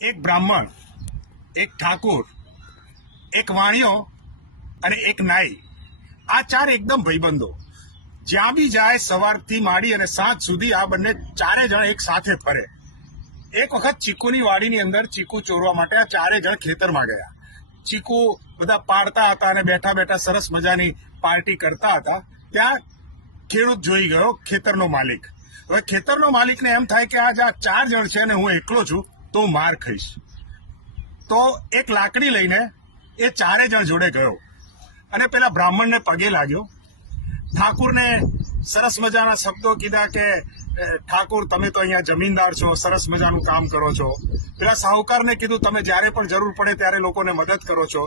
એક બ્રાહ્મણ, એક ઠાકુર, એક વાણિયો અને એક નાઈ, આ ચાર એકદમ ભાઈબંધો જ્યાં બી જાય સવારથી માંડી અને સાંજ સુધી આ બંને ચારે જણ એક સાથે ફરે. એક વખત ચીકુની વાડીની અંદર ચીકુ ચોરવા માટે આ ચારે જણ ખેતરમાં ગયા. ચીકુ બધા પાડતા હતા અને બેઠા બેઠા સરસ મજાની પાર્ટી કરતા હતા. ત્યાં ખેડૂત જોઈ ગયો, ખેતરનો માલિક. હવે ખેતરનો માલિકને એમ થાય કે આ ચાર જણ છે અને હું એકલો છું તો હું માર ખાઈશ. તો એક લાકડી લઈને એ ચારે જણ જોડે ગયો અને પેલા બ્રાહ્મણને પગે લાગ્યો. ઠાકુરને સરસ મજાના શબ્દો કીધા કે ઠાકુર, તમે તો અહીંયા જમીનદાર છો, સરસ મજાનું કામ કરો છો. પેલા સાહુકારને કીધું, તમે જ્યારે પણ જરૂર પડે ત્યારે લોકોને મદદ કરો છો.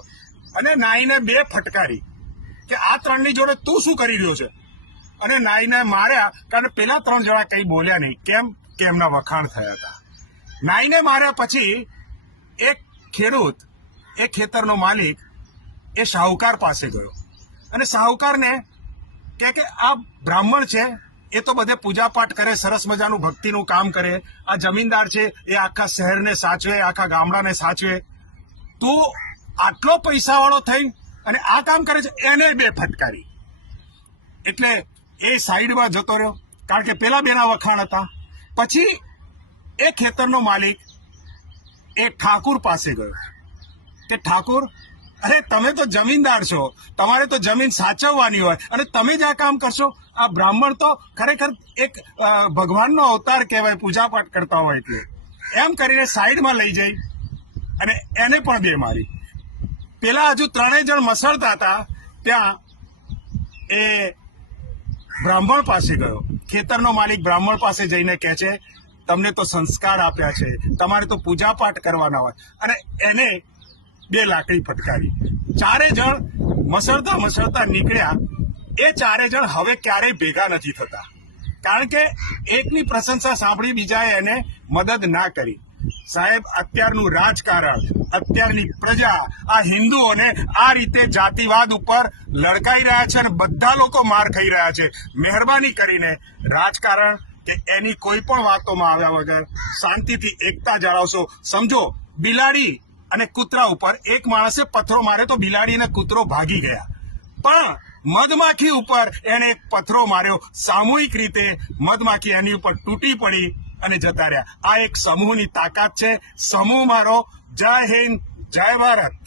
અને નાઈને બે ફટકારી કે આ ત્રણની જોડે તું શું કરી રહ્યો છે? અને નાઈને માર્યા, કારણ પેલા ત્રણ જણા કઈ બોલ્યા નહીં. કેમ કે એમના વખાણ થયા હતા. નાઈને માર્યા પછી એક ખેડૂત, એક ખેતરનો માલિક એ શાહુકાર પાસે ગયો અને શાહુકારને કે આ બ્રાહ્મણ છે, એ તો બધે પૂજાપાઠ કરે, સરસ મજાનું ભક્તિનું કામ કરે. આ જમીનદાર છે, એ આખા શહેરને સાચવે, આખા ગામડાને સાચવે. તું આટલો પૈસા વાળો થઈ અને આ કામ કરે છે? એને બે ફટકારી. એટલે એ સાઈડમાં જતો રહ્યો, કારણ કે પેલા બેના વખાણ હતા. પછી એ ખેતરનો માલિક એ ઠાકુર પાસે ગયો કે ઠાકુર, અરે તમે તો જમીનદાર છો, તમારે તો જમીન સાચવવાની હોય અને તમે જ આ કામ કરશો? આ બ્રાહ્મણ તો ખરેખર એક ભગવાનનો અવતાર કહેવાય, પૂજાપાઠ કરતા હોય. એટલે એમ કરીને સાઈડમાં લઈ જઈ અને એને પણ બે મારી. પેલા હજુ ત્રણેય જણ મસળતા હતા ત્યાં એ બ્રાહ્મણ પાસે ગયો. ખેતરનો માલિક બ્રાહ્મણ પાસે જઈને કહે છે, તમને તો સંસ્કાર આપ્યા છે, તમારે તો પૂજાપાઠ કરવાના હોય. અને એને બે લાકડી ફટકારી. ચારે જણ મસળતા મસળતા નીકળ્યા. એ ચારે જણ હવે ક્યારેય ભેગા નથી થતા, કારણ કે એકની પ્રશંસા સાંભળી બીજાએ એને મદદ ના કરી. સાહેબ, અત્યારનું રાજકારણ, અત્યારની પ્રજા આ હિન્દુઓને આ રીતે જાતિવાદ ઉપર લડકાઈ રહ્યા છે અને બધા લોકો માર ખાઈ રહ્યા છે. મહેરબાની કરીને રાજકારણ કે એની કોઈ પણ વાતોમાં આવ્યા વગર શાંતિથી એકતા જાળવશો. સમજો, બિલાડી અને કૂતરા ઉપર એક માણસે પથ્થરો મારે તો બિલાડી અને કૂતરો ભાગી ગયા, પણ મધમાખી ઉપર એને એક પથ્થરો માર્યો. સામૂહિક રીતે મધમાખી એની ઉપર તૂટી પડી અને જતા રહ્યા. આ એક સમૂહની તાકાત છે. સમૂહ મારો. જય હિન્દ, જય ભારત.